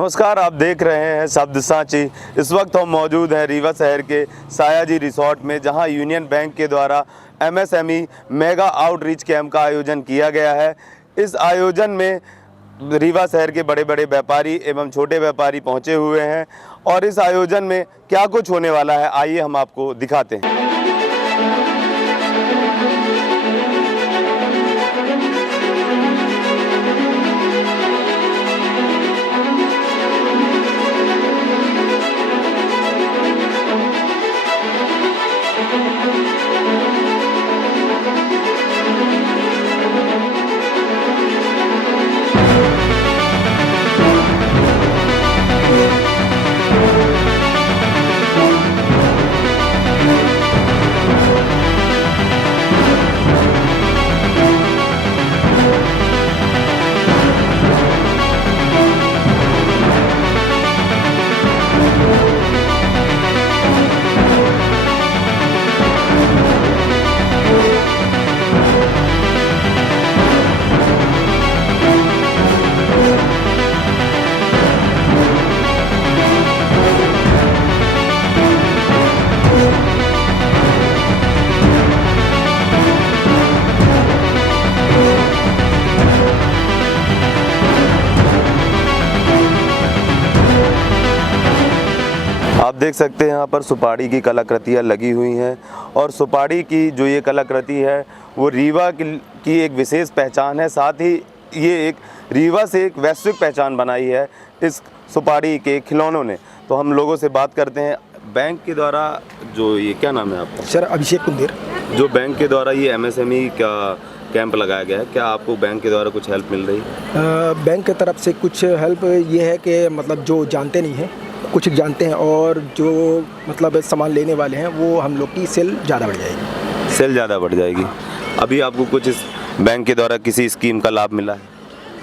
नमस्कार, आप देख रहे हैं शब्द सांची। इस वक्त हम मौजूद हैं रीवा शहर के सायाजी रिसोर्ट में, जहां यूनियन बैंक के द्वारा MSME मेगा आउटरीच कैंप का आयोजन किया गया है। इस आयोजन में रीवा शहर के बड़े बड़े व्यापारी एवं छोटे व्यापारी पहुंचे हुए हैं और इस आयोजन में क्या कुछ होने वाला है, आइए हम आपको दिखाते हैं। आप देख सकते हैं यहाँ पर सुपारी की कलाकृतियाँ लगी हुई हैं और सुपारी की जो ये कलाकृति है वो रीवा की एक विशेष पहचान है। साथ ही ये एक रीवा से एक वैश्विक पहचान बनाई है इस सुपारी के खिलौनों ने। तो हम लोगों से बात करते हैं। बैंक के द्वारा जो ये क्या नाम है आपका? सर अभिषेक कुंदेर। जो बैंक के द्वारा ये MSME का कैंप लगाया गया है, क्या आपको बैंक के द्वारा कुछ हेल्प मिल रही है? बैंक की तरफ से कुछ हेल्प ये है कि मतलब जो जानते नहीं हैं कुछ जानते हैं और जो मतलब सामान लेने वाले हैं वो हम लोग की सेल ज़्यादा बढ़ जाएगी। सेल ज़्यादा बढ़ जाएगी। अभी आपको कुछ इस बैंक के द्वारा किसी स्कीम का लाभ मिला है?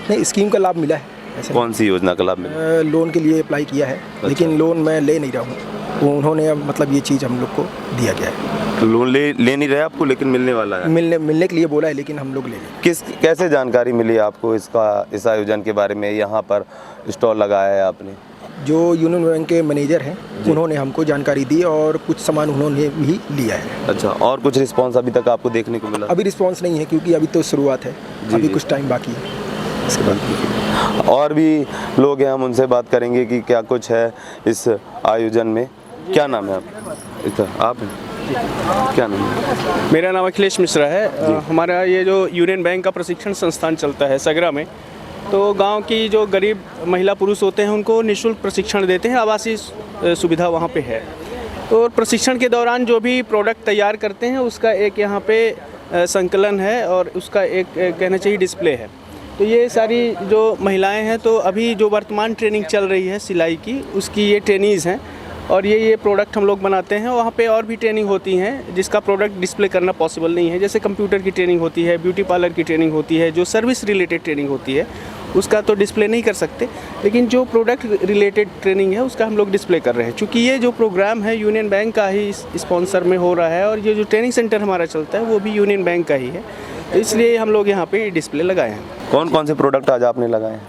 नहीं, स्कीम का लाभ मिला है। ऐसे कौन सी योजना का लाभ मिला? लोन के लिए अप्लाई किया है। अच्छा। लेकिन लोन मैं ले नहीं रहा हूँ, वो उन्होंने मतलब ये चीज़ हम लोग को दिया गया है। लोन ले नहीं रहे आपको, लेकिन मिलने वाला है? मिलने के लिए बोला है, लेकिन हम लोग ले लें। कैसे जानकारी मिली आपको इस आयोजन के बारे में? यहाँ पर स्टॉल लगाया है आपने? जो यूनियन बैंक के मैनेजर हैं उन्होंने हमको जानकारी दी और कुछ सामान उन्होंने भी लिया है। अच्छा, और कुछ रिस्पांस अभी तक आपको देखने को मिला? अभी रिस्पांस नहीं है क्योंकि अभी तो शुरुआत है, अभी कुछ टाइम बाकी है। इसके बाद और भी लोग हैं, हम उनसे बात करेंगे कि क्या कुछ है इस आयोजन में। क्या नाम है आपका? आप क्या नाम है? मेरा नाम अखिलेश मिश्रा है। हमारा ये जो यूनियन बैंक का प्रशिक्षण संस्थान चलता है सगरा में, तो गांव की जो गरीब महिला पुरुष होते हैं उनको निःशुल्क प्रशिक्षण देते हैं। आवासीय सुविधा वहां पे है। और प्रशिक्षण के दौरान जो भी प्रोडक्ट तैयार करते हैं उसका एक यहाँ पे संकलन है और उसका एक कहना चाहिए डिस्प्ले है। तो ये सारी जो महिलाएं हैं, तो अभी जो वर्तमान ट्रेनिंग चल रही है सिलाई की, उसकी ये ट्रेनीज़ हैं और ये प्रोडक्ट हम लोग बनाते हैं। वहाँ पे और भी ट्रेनिंग होती हैं जिसका प्रोडक्ट डिस्प्ले करना पॉसिबल नहीं है। जैसे कंप्यूटर की ट्रेनिंग होती है, ब्यूटी पार्लर की ट्रेनिंग होती है, जो सर्विस रिलेटेड ट्रेनिंग होती है उसका तो डिस्प्ले नहीं कर सकते, लेकिन जो प्रोडक्ट रिलेटेड ट्रेनिंग है उसका हम लोग डिस्प्ले कर रहे हैं। चूँकि ये जो प्रोग्राम है यूनियन बैंक का ही स्पॉन्सर में हो रहा है और ये जो ट्रेनिंग सेंटर हमारा चलता है वो भी यूनियन बैंक का ही है, इसलिए हम लोग यहाँ पे डिस्प्ले लगाए हैं। कौन कौन से प्रोडक्ट आज आपने लगाए हैं?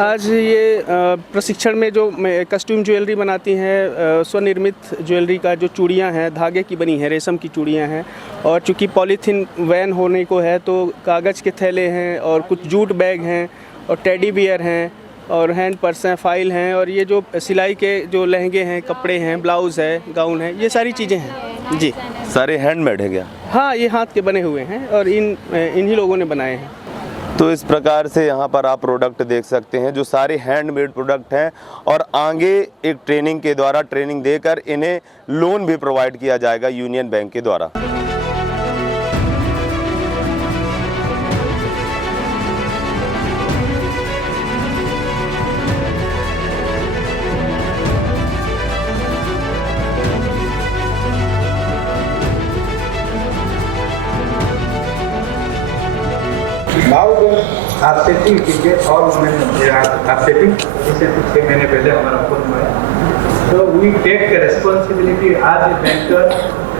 आज ये प्रशिक्षण में जो कस्ट्यूम ज्वेलरी बनाती हैं, स्वनिर्मित ज्वेलरी का जो चूड़ियाँ हैं धागे की बनी हैं, रेशम की चूड़ियाँ हैं। और चूँकि पॉलीथीन वैन होने को है तो कागज़ के थैले हैं और कुछ जूट बैग हैं और टेडी बियर हैं और हैंड पर्स हैं, फाइल हैं। और ये जो सिलाई के जो लहंगे हैं, कपड़े हैं, ब्लाउज़ है, गाउन है, ये सारी चीज़ें हैं जी। सारे हैंडमेड है क्या? हाँ, ये हाथ के बने हुए हैं और इन्हीं लोगों ने बनाए हैं। तो इस प्रकार से यहाँ पर आप प्रोडक्ट देख सकते हैं जो सारे हैंडमेड प्रोडक्ट हैं और आगे एक ट्रेनिंग के द्वारा ट्रेनिंग देकर इन्हें लोन भी प्रोवाइड किया जाएगा यूनियन बैंक के द्वारा। आप सेटिंग कीजिए और आप सेटिंग इससे कुछ 6 महीने पहले हमारा फोन आया। तो we take responsibility as a banker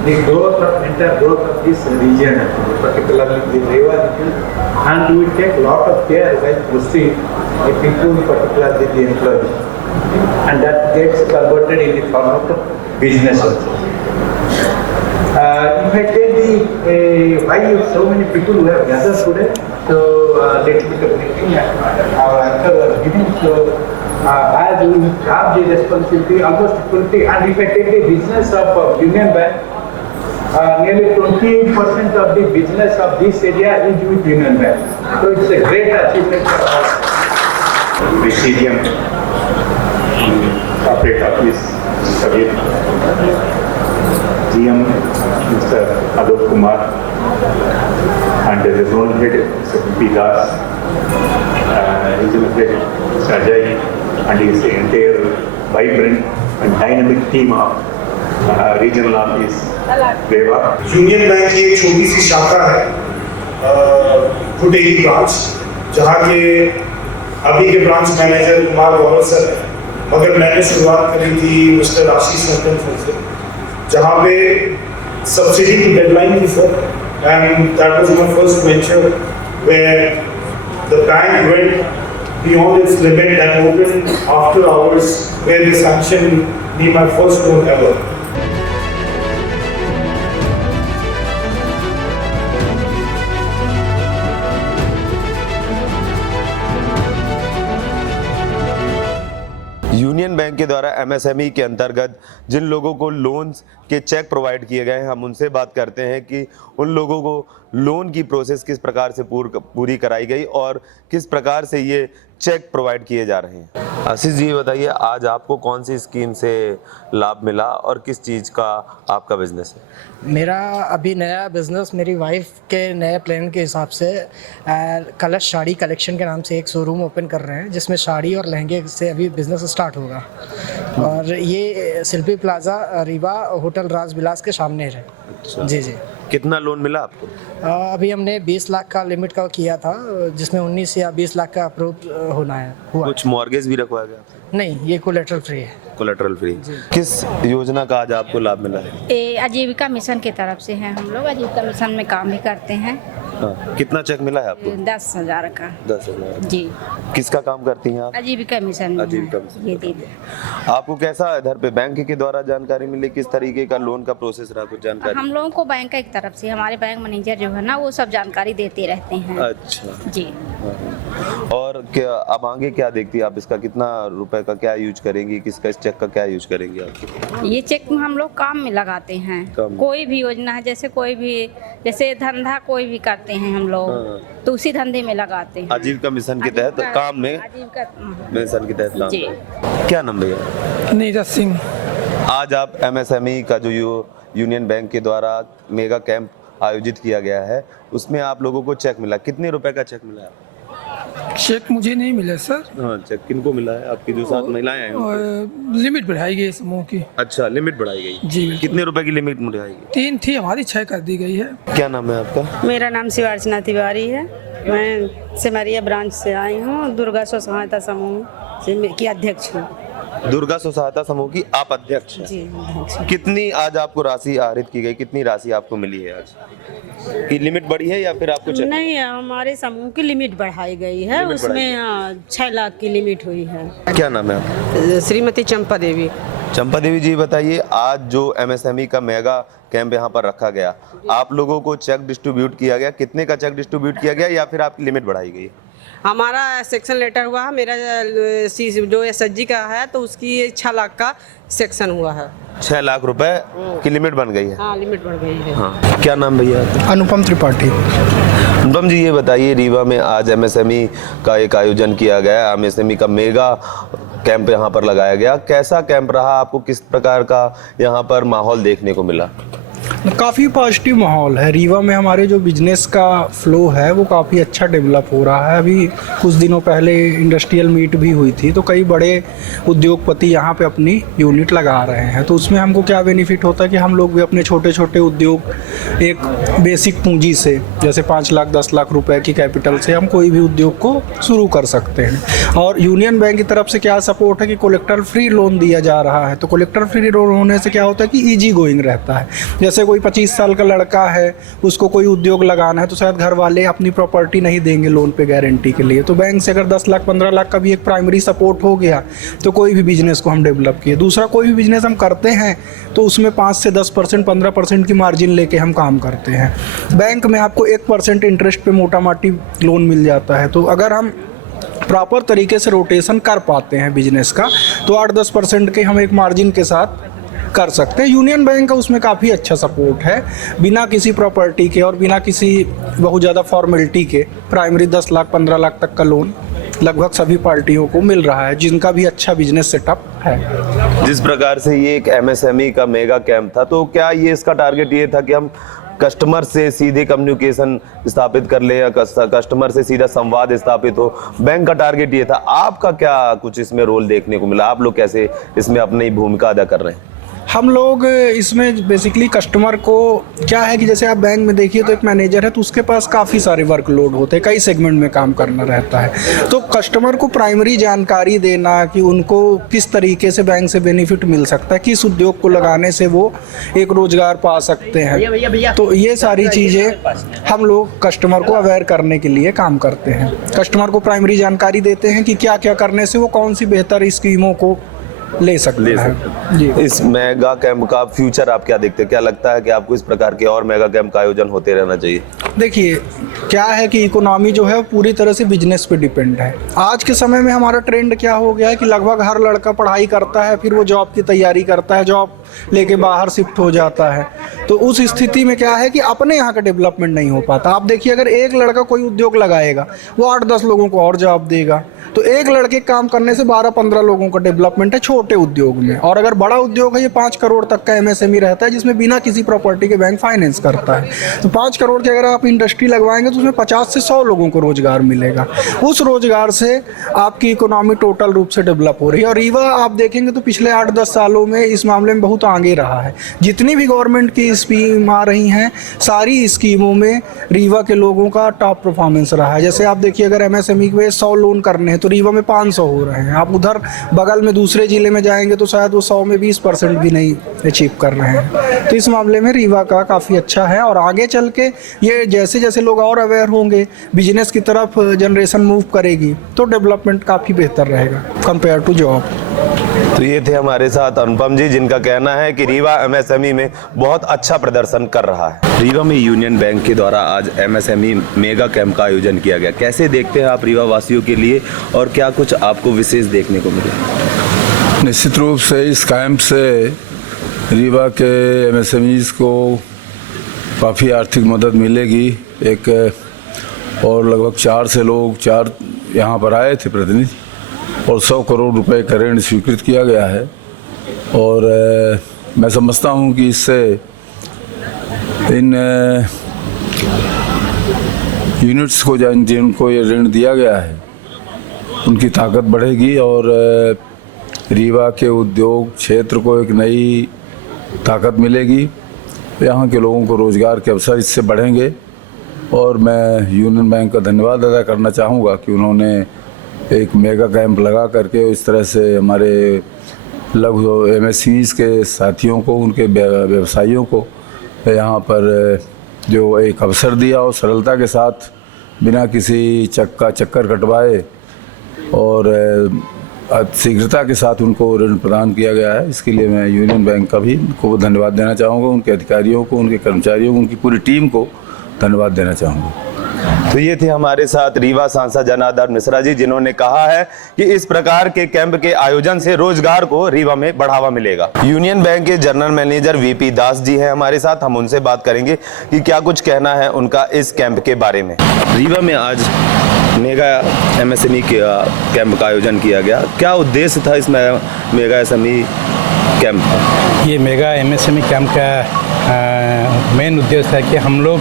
the growth of entire growth of this region, particularly the Rewa region, and we take lot of care while proceeding the people, particularly the employees, and that gets converted in the form of business also. If I take the why so many people who have gathered today, so little bit of briefing our anchor was giving. So as we have the responsibility, almost equality, and if I take the business of Union Bank, nearly 28% of the business of this area is with Union Bank. So it's a great achievement for us. Presidium, Corporate Office, Sabir, GM, Mr. Alok Kumar, and the Zonal Head, Mr. P. Das, Regional Head, Mr. Ajay, and his entire vibrant and dynamic team of Regional Office, Reva. Union bank की एक छोटी सी शाखा है खुटेली branch, जहाँ के अभी के branch manager Kumar Gaurav sir है, मगर मैंने शुरुआत करी थी मिस्टर आशीष नंदन सर से, जहाँ पे सब्सिडी की डेडलाइन थी sir, and that was my first venture where the bank went beyond its limit and opened after hours, where the sanction be my first loan ever. Union bank के द्वारा MSME के अंतर्गत जिन लोगों को loans के check provide किए गए हैं, हम उनसे बात करते हैं कि उन लोगों को लोन की प्रोसेस किस प्रकार से पूरी कराई गई और किस प्रकार से ये चेक प्रोवाइड किए जा रहे हैं। आशीष जी, बताइए आज आपको कौन सी स्कीम से लाभ मिला और किस चीज़ का आपका बिजनेस है? मेरा अभी नया बिज़नेस मेरी वाइफ के नए प्लान के हिसाब से कलश साड़ी कलेक्शन के नाम से एक शोरूम ओपन कर रहे हैं, जिसमें साड़ी और लहंगे से अभी बिज़नेस स्टार्ट होगा। और ये शिल्पी प्लाजा रीवा होटल राजविलास के सामने है। अच्छा। जी जी। कितना लोन मिला आपको? अभी हमने 20 लाख का लिमिट का किया था, जिसमें 19 या 20 लाख का अप्रूव होना है हुआ। कुछ मॉर्गेज भी रखवाया गया? नहीं, ये कोलेटरल फ्री है। Collateral free. किस योजना का आज आपको लाभ मिला है? ये आजीविका मिशन की तरफ से हैं, हम लोग आजीविका मिशन में काम भी करते हैं। हाँ। कितना चेक मिला है आपको? 10,000 का। 10,000 जी। किसका काम करती हैं आप? आजीविका मिशन में। आजीविका मिशन। ये दीदी, आपको कैसा इधर पे बैंक के द्वारा जानकारी मिली, किस तरीके का लोन का प्रोसेस रहा, कुछ जानकारी? हम लोगों को बैंक की तरफ से हमारे बैंक मैनेजर जो है ना, वो सब जानकारी देते रहते हैं। अच्छा जी। और क्या अब आगे क्या देखती है आप, इसका कितना रुपए का क्या यूज करेंगी, किसका इस चेक का क्या यूज करेंगी आप? ये चेक हम लोग काम में लगाते हैं। कोई भी योजना है, जैसे कोई भी, जैसे धंधा कोई भी करते हैं हम लोग, तो उसी धंधे में लगाते हैं। आजीविका मिशन के तहत काम में, आजीविका मिशन के तहत जी। काम। क्या नाम भैया? नीरज सिंह। आज आप एमएसएमई का जो यूनियन बैंक के द्वारा मेगा कैंप आयोजित किया गया है, उसमें आप लोगों को चेक मिला, कितने रुपए का चेक मिला है? चेक मुझे नहीं मिला सर। हाँ, चेक किनको मिला है? आपकी जो साथ महिलाएं हैं उनको? लिमिट बढ़ाई गई समूह की। अच्छा, लिमिट बढ़ाई गई जी। कितने रुपए की लिमिट बढ़ाई गई? 3 थी, हमारी 6 कर दी गई है। क्या नाम है आपका? मेरा नाम शिवार्चना तिवारी है। मैं सिमरिया ब्रांच से आई हूँ, दुर्गा स्व सहायता समूह की अध्यक्ष हूँ। दुर्गा स्व सहायता समूह की आप अध्यक्ष हैं? जी, अध्यक्ष। कितनी आज आपको राशि आहरित की गई, कितनी राशि आपको मिली है आज? की लिमिट बढ़ी है या फिर आपको चेक? नहीं, हमारे समूह की लिमिट बढ़ाई गई है, उसमें 6 लाख की लिमिट हुई है। क्या नाम है आपका? श्रीमती चंपा देवी। चंपा देवी जी, बताइए आज जो एमएसएमई का मेगा कैंप यहाँ पर रखा गया, आप लोगों को चेक डिस्ट्रीब्यूट किया गया, कितने का चेक डिस्ट्रीब्यूट किया गया या फिर आपकी लिमिट बढ़ाई गई? हमारा सेक्शन लेटर हुआ है, मेरा जो एसएचजी का है तो उसकी 6 लाख का सेक्शन हुआ है। 6 लाख रुपए की लिमिट बन गई है। हाँ, लिमिट बढ़ गई है। हाँ। क्या नाम भैया? अनुपम त्रिपाठी। अनुपम जी, ये बताइए रीवा में आज एमएसएमई का एक आयोजन किया गया, एमएसएमई का मेगा कैंप यहाँ पर लगाया गया, कैसा कैंप रहा? आपको किस प्रकार का यहाँ पर माहौल देखने को मिला? काफ़ी पॉजिटिव माहौल है। रीवा में हमारे जो बिजनेस का फ्लो है वो काफ़ी अच्छा डेवलप हो रहा है। अभी कुछ दिनों पहले इंडस्ट्रियल मीट भी हुई थी, तो कई बड़े उद्योगपति यहाँ पे अपनी यूनिट लगा रहे हैं। तो उसमें हमको क्या बेनिफिट होता है कि हम लोग भी अपने छोटे छोटे उद्योग एक बेसिक पूंजी से, जैसे 5 लाख 10 लाख रुपए की कैपिटल से हम कोई भी उद्योग को शुरू कर सकते हैं। और यूनियन बैंक की तरफ से क्या सपोर्ट है कि कोलेक्टर फ्री लोन दिया जा रहा है। तो कोलेक्टर फ्री लोन होने से क्या होता है कि ईजी गोइंग रहता है। जैसे कोई 25 साल का लड़का है, उसको कोई उद्योग लगाना है, तो शायद घर वाले अपनी प्रॉपर्टी नहीं देंगे लोन पे गारंटी के लिए। तो बैंक से अगर 10 लाख 15 लाख का भी एक प्राइमरी सपोर्ट हो गया तो कोई भी बिजनेस को हम डेवलप किए। दूसरा, कोई भी बिजनेस हम करते हैं तो उसमें 5 से 10% 15% की मार्जिन लेके हम काम करते हैं। बैंक में आपको 1% इंटरेस्ट पे मोटा माटी लोन मिल जाता है। तो अगर हम प्रॉपर तरीके से रोटेशन कर पाते हैं बिजनेस का तो 8-10% के हम एक मार्जिन के साथ कर सकते हैं। यूनियन बैंक का उसमें काफ़ी अच्छा सपोर्ट है, बिना किसी प्रॉपर्टी के और बिना किसी बहुत ज़्यादा फॉर्मेलिटी के प्राइमरी 10 लाख 15 लाख तक का लोन लगभग सभी पार्टियों को मिल रहा है जिनका भी अच्छा बिजनेस सेटअप है। जिस प्रकार से ये एक MSME का मेगा कैंप था, तो क्या ये इसका टारगेट ये था कि हम कस्टमर से सीधे कम्युनिकेशन स्थापित कर ले या कस्टमर से सीधा संवाद स्थापित हो? बैंक का टारगेट ये था। आपका क्या कुछ इसमें रोल देखने को मिला? आप लोग कैसे इसमें अपनी भूमिका अदा कर रहे हैं? हम लोग इसमें बेसिकली कस्टमर को क्या है कि जैसे आप बैंक में देखिए तो एक मैनेजर है तो उसके पास काफ़ी सारे वर्कलोड होते हैं, कई सेगमेंट में काम करना रहता है। तो कस्टमर को प्राइमरी जानकारी देना कि उनको किस तरीके से बैंक से बेनिफिट मिल सकता है, किस उद्योग को लगाने से वो एक रोज़गार पा सकते हैं, तो ये सारी चीज़ें हम लोग कस्टमर को अवेयर करने के लिए काम करते हैं। कस्टमर को प्राइमरी जानकारी देते हैं कि क्या क्या करने से वो कौन सी बेहतर स्कीमों को ले सकते हैं। जी, इस मेगा कैंप का फ्यूचर आप क्या देखते हैं? क्या लगता है कि आपको इस प्रकार के और मेगा कैंप का आयोजन होते रहना चाहिए? देखिए क्या है कि इकोनॉमी जो है पूरी तरह से बिजनेस पे डिपेंड है। आज के समय में हमारा ट्रेंड क्या हो गया है कि लगभग हर लड़का पढ़ाई करता है, फिर वो जॉब की तैयारी करता है, जॉब लेके बाहर शिफ्ट हो जाता है। तो उस स्थिति में क्या है कि अपने यहाँ का डेवलपमेंट नहीं हो पाता। आप देखिए अगर एक लड़का कोई उद्योग लगाएगा वो 8-10 लोगों को और जॉब देगा, तो एक लड़के काम करने से 12-15 लोगों का डेवलपमेंट है छोटे उद्योग में। और अगर बड़ा उद्योग है ये 5 करोड़ तक का MSME रहता है जिसमें बिना किसी प्रॉपर्टी के बैंक फाइनेंस करता है। तो 5 करोड़ की अगर आप इंडस्ट्री लगवाएंगे तो उसमें 50 से 100 लोगों को रोजगार मिलेगा। उस रोजगार से आपकी इकोनॉमी टोटल रूप से डेवलप हो रही है। और रीवा आप देखेंगे तो पिछले 8-10 सालों में इस मामले में बहुत आगे रहा है। जितनी भी गवर्नमेंट की स्कीम आ रही हैं सारी स्कीमों में रीवा के लोगों का टॉप परफॉर्मेंस रहा है। जैसे आप देखिए अगर MSME में 100 लोन करने हैं तो रीवा में 500 हो रहे हैं। आप उधर बगल में दूसरे जिले में जाएंगे तो शायद वो 100 में 20% भी नहीं अचीव कर रहे हैं। तो इस मामले में रीवा का काफ़ी अच्छा है और आगे चल के ये जैसे जैसे लोग और अवेयर होंगे, बिजनेस की तरफ जनरेशन मूव करेगी तो डेवलपमेंट काफ़ी बेहतर रहेगा कंपेयर टू जॉब। तो ये थे हमारे साथ अनुपम जी जिनका कहना है कि रीवा MSME में बहुत अच्छा प्रदर्शन कर रहा है। रीवा में यूनियन बैंक के द्वारा आज MSME मेगा कैंप का आयोजन किया गया। कैसे देखते हैं आप रीवा वासियों के लिए और क्या कुछ आपको विशेष देखने को मिले? निश्चित रूप से इस कैंप से रीवा के MSMEs को काफ़ी आर्थिक मदद मिलेगी। एक और लगभग 4 यहाँ पर आए थे प्रतिनिधि और 100 करोड़ रुपए का ऋण स्वीकृत किया गया है। और मैं समझता हूँ कि इससे इन यूनिट्स को जिनको ये ऋण दिया गया है उनकी ताकत बढ़ेगी और रीवा के उद्योग क्षेत्र को एक नई ताकत मिलेगी। यहाँ के लोगों को रोज़गार के अवसर इससे बढ़ेंगे। और मैं यूनियन बैंक का धन्यवाद अदा करना चाहूँगा कि उन्होंने एक मेगा कैंप लगा करके इस तरह से हमारे लघु MSMEs के साथियों को, उनके व्यवसायियों को यहाँ पर जो एक अवसर दिया और सरलता के साथ बिना किसी चक्कर कटवाए और शीघ्रता के साथ उनको ऋण प्रदान किया गया है। इसके लिए मैं यूनियन बैंक का भी को धन्यवाद देना चाहूँगा, उनके अधिकारियों को, उनके कर्मचारियों को, उनकी पूरी टीम को धन्यवाद देना चाहूँगा। तो ये थे हमारे साथ रीवा सांसद जनार्दन मिश्रा जी जिन्होंने कहा है कि इस प्रकार के कैंप के आयोजन से रोजगार को रीवा में बढ़ावा मिलेगा। यूनियन बैंक के general manager VP Das ji हैं हमारे साथ, हम उनसे बात करेंगे कि क्या कुछ कहना है उनका इस कैंप के बारे में। रीवा में आज मेगा MSME के कैंप का आयोजन किया गया, क्या उद्देश्य था इस मेगा MSME कैंप का? ये मेगा MSME कैंप का मेन उद्देश्य है कि हम लोग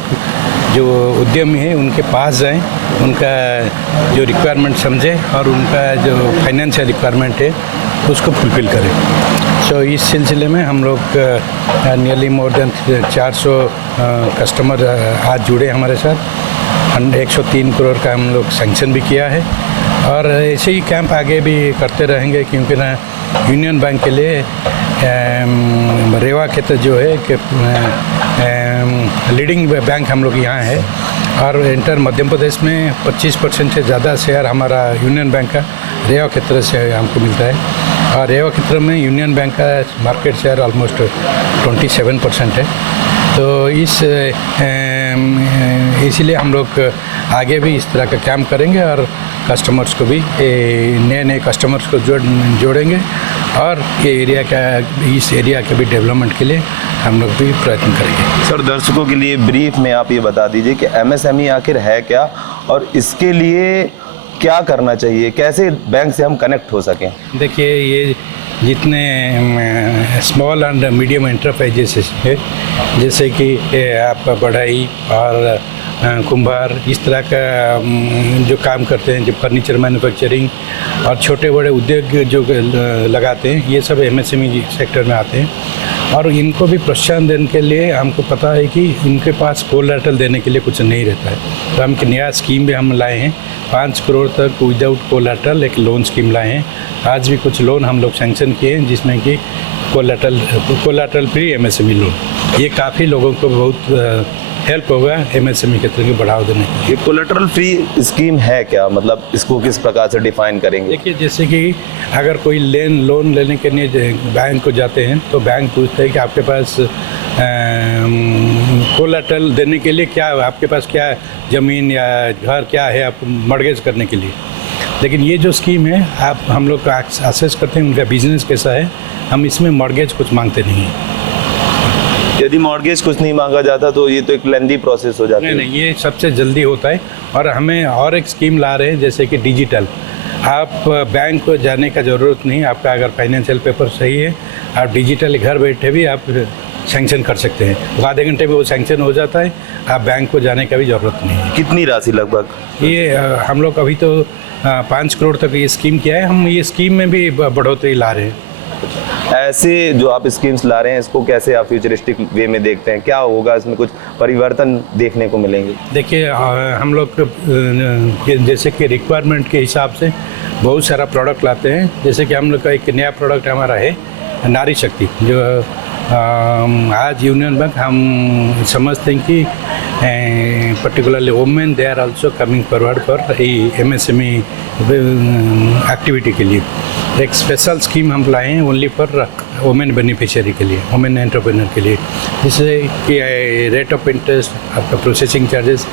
जो उद्यमी हैं उनके पास जाएं, उनका जो रिक्वायरमेंट समझें और उनका जो फाइनेंशियल रिक्वायरमेंट है उसको फुलफ़िल करें। सो इस सिलसिले में हम लोग नियरली मोर देन 400 कस्टमर आज जुड़े हमारे साथ। 103 करोड़ का हम लोग सैंक्शन भी किया है और ऐसे ही कैंप आगे भी करते रहेंगे क्योंकि ना यूनियन बैंक के लिए रेवा क्षेत्र जो है कि लीडिंग बैंक हम लोग यहाँ है, और इंटर मध्य प्रदेश में 25% से ज़्यादा शेयर हमारा यूनियन बैंक का रेवा क्षेत्र से हमको मिलता है, और रेवा क्षेत्र में यूनियन बैंक का मार्केट शेयर ऑलमोस्ट 27% है। तो इसीलिए हम लोग आगे भी इस तरह का काम करेंगे और कस्टमर्स को भी नए नए कस्टमर्स को जोड़ेंगे, और इस एरिया के भी डेवलपमेंट के लिए हम लोग भी प्रयत्न करेंगे। सर, दर्शकों के लिए ब्रीफ में आप ये बता दीजिए कि एमएसएमई आखिर है क्या और इसके लिए क्या करना चाहिए, कैसे बैंक से हम कनेक्ट हो सकें? देखिए, ये जितने स्मॉल एंड मीडियम एंटरप्राइजेस है, जैसे कि आप बढ़ई और कुंभार, इस तरह का जो काम करते हैं, जो फर्नीचर मैन्युफैक्चरिंग और छोटे बड़े उद्योग जो लगाते हैं, ये सब एमएसएमई सेक्टर में आते हैं। और इनको भी प्रोत्साहन देने के लिए हमको पता है कि इनके पास कोलैटरल देने के लिए कुछ नहीं रहता है, तो हम नया स्कीम भी हम लाए हैं। 5 करोड़ तक विदाउट कोलैटरल एक लोन स्कीम लाए हैं। आज भी कुछ लोन हम लोग सैंक्शन किए हैं, जिसमें कि कोलैटरल फ्री एमएसएमई लोन, ये काफ़ी लोगों को बहुत हेल्प होगा एमएसएमई क्षेत्र को बढ़ावा देने के लिए। ये कोलैटरल फ्री स्कीम है क्या, मतलब इसको किस प्रकार से डिफाइन करेंगे? देखिए, जैसे कि अगर कोई लोन लेने के लिए बैंक को जाते हैं, तो बैंक पूछते हैं कि आपके पास कोलैटरल देने के लिए क्या, आपके पास क्या ज़मीन या घर क्या है आप मॉर्गेज करने के लिए। लेकिन ये जो स्कीम है, हम लोग का असेस करते हैं उनका बिजनेस कैसा है, हम इसमें मॉर्गेज कुछ मांगते नहीं हैं। यदि मॉर्गेज कुछ नहीं मांगा जाता तो ये तो एक लेंदी प्रोसेस हो जाती है। नहीं, ये सबसे जल्दी होता है। और हमें और एक स्कीम ला रहे हैं, जैसे कि डिजिटल, आप बैंक को जाने का ज़रूरत नहीं, आपका अगर फाइनेंशियल पेपर सही है, आप डिजिटल घर बैठे भी आप सैंक्शन कर सकते हैं। तो आधे घंटे में वो सैंक्शन हो जाता है, आप बैंक को जाने का भी ज़रूरत नहीं है। कितनी राशि लगभग? ये हम लोग अभी तो 5 करोड़ तक ये स्कीम किया है। हम ये स्कीम में भी बढ़ोतरी ला रहे हैं। ऐसे जो आप स्कीम्स ला रहे हैं, इसको कैसे आप फ्यूचरिस्टिक वे में देखते हैं? क्या होगा, इसमें कुछ परिवर्तन देखने को मिलेंगे? देखिए, हम लोग जैसे कि रिक्वायरमेंट के हिसाब से बहुत सारा प्रोडक्ट लाते हैं। जैसे कि हम लोग का एक नया प्रोडक्ट हमारा है नारी शक्ति, जो आज यूनियन बैंक हम समझते हैं कि particularly women they are also coming forward for MSME activity के लिए एक स्पेशल स्कीम हम लाए हैं ओनली फॉर वुमेन बेनिफिशियरी के लिए, वुमेन एंटरप्रेन्योर के लिए, जिससे कि रेट ऑफ इंटरेस्ट, आपका प्रोसेसिंग चार्जेस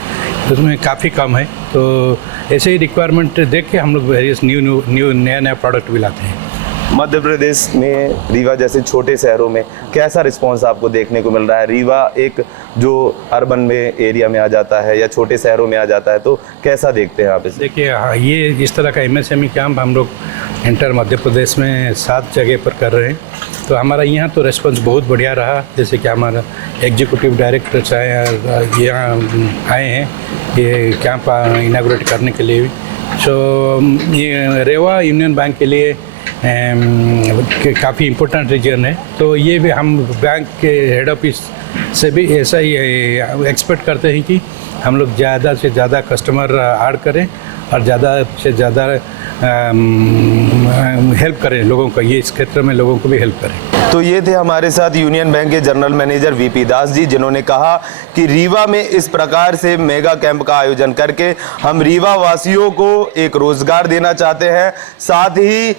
उसमें काफ़ी कम है। तो ऐसे ही रिक्वायरमेंट देख के हम लोग वेरियस नया प्रोडक्ट भी लाते हैं। मध्य प्रदेश में रीवा जैसे छोटे शहरों में कैसा रिस्पांस आपको देखने को मिल रहा है? रीवा एक जो अर्बन में एरिया में आ जाता है या छोटे शहरों में आ जाता है, तो कैसा देखते हैं आप इसे? देखिए, ये इस तरह का एमएसएमई कैंप हम लोग इंटर मध्य प्रदेश में 7 जगह पर कर रहे हैं। तो हमारा यहाँ तो रिस्पांस बहुत बढ़िया रहा। जैसे कि हमारा एग्जीक्यूटिव डायरेक्टर्स यहाँ आए हैं ये कैंप इनाग्रेट करने के लिए। सो ये रेवा यूनियन बैंक के लिए काफ़ी इम्पोर्टेंट रीजन है। तो ये भी हम बैंक के हेड ऑफिस से भी ऐसा ही एक्सपेक्ट करते हैं कि हम लोग ज़्यादा से ज़्यादा कस्टमर ऐड करें और ज़्यादा से ज़्यादा हेल्प करें लोगों को, ये इस क्षेत्र में लोगों को भी हेल्प करें। तो ये थे हमारे साथ यूनियन बैंक के general manager VP Das ji, जिन्होंने कहा कि रीवा में इस प्रकार से मेगा कैंप का आयोजन करके हम रीवा वासियों को एक रोजगार देना चाहते हैं, साथ ही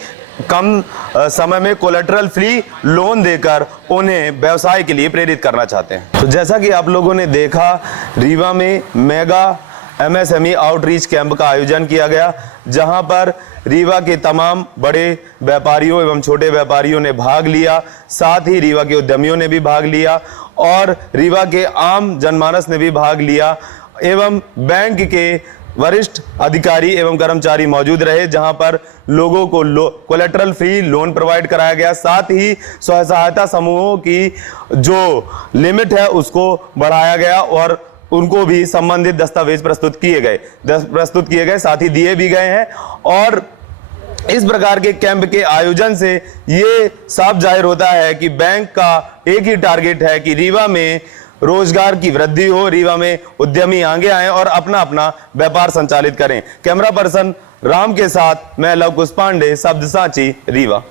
कम समय में कोलेटरल फ्री लोन देकर उन्हें व्यवसाय के लिए प्रेरित करना चाहते हैं। तो जैसा कि आप लोगों ने देखा, रीवा में मेगा एमएसएमई आउटरीच कैंप का आयोजन किया गया, जहां पर रीवा के तमाम बड़े व्यापारियों एवं छोटे व्यापारियों ने भाग लिया, साथ ही रीवा के उद्यमियों ने भी भाग लिया और रीवा के आम जनमानस ने भी भाग लिया एवं बैंक के वरिष्ठ अधिकारी एवं कर्मचारी मौजूद रहे, जहां पर लोगों को कोलेटरल फ्री लोन प्रोवाइड कराया गया। साथ ही स्वयं सहायता समूहों की जो लिमिट है उसको बढ़ाया गया और उनको भी संबंधित दस्तावेज प्रस्तुत किए गए, साथ ही दिए भी गए हैं। और इस प्रकार के कैंप के आयोजन से ये साफ जाहिर होता है कि बैंक का एक ही टारगेट है कि रीवा में रोजगार की वृद्धि हो, रीवा में उद्यमी आगे आए और अपना अपना व्यापार संचालित करें। कैमरा पर्सन राम के साथ मैं लव कुश पांडे, शब्द साची, रीवा।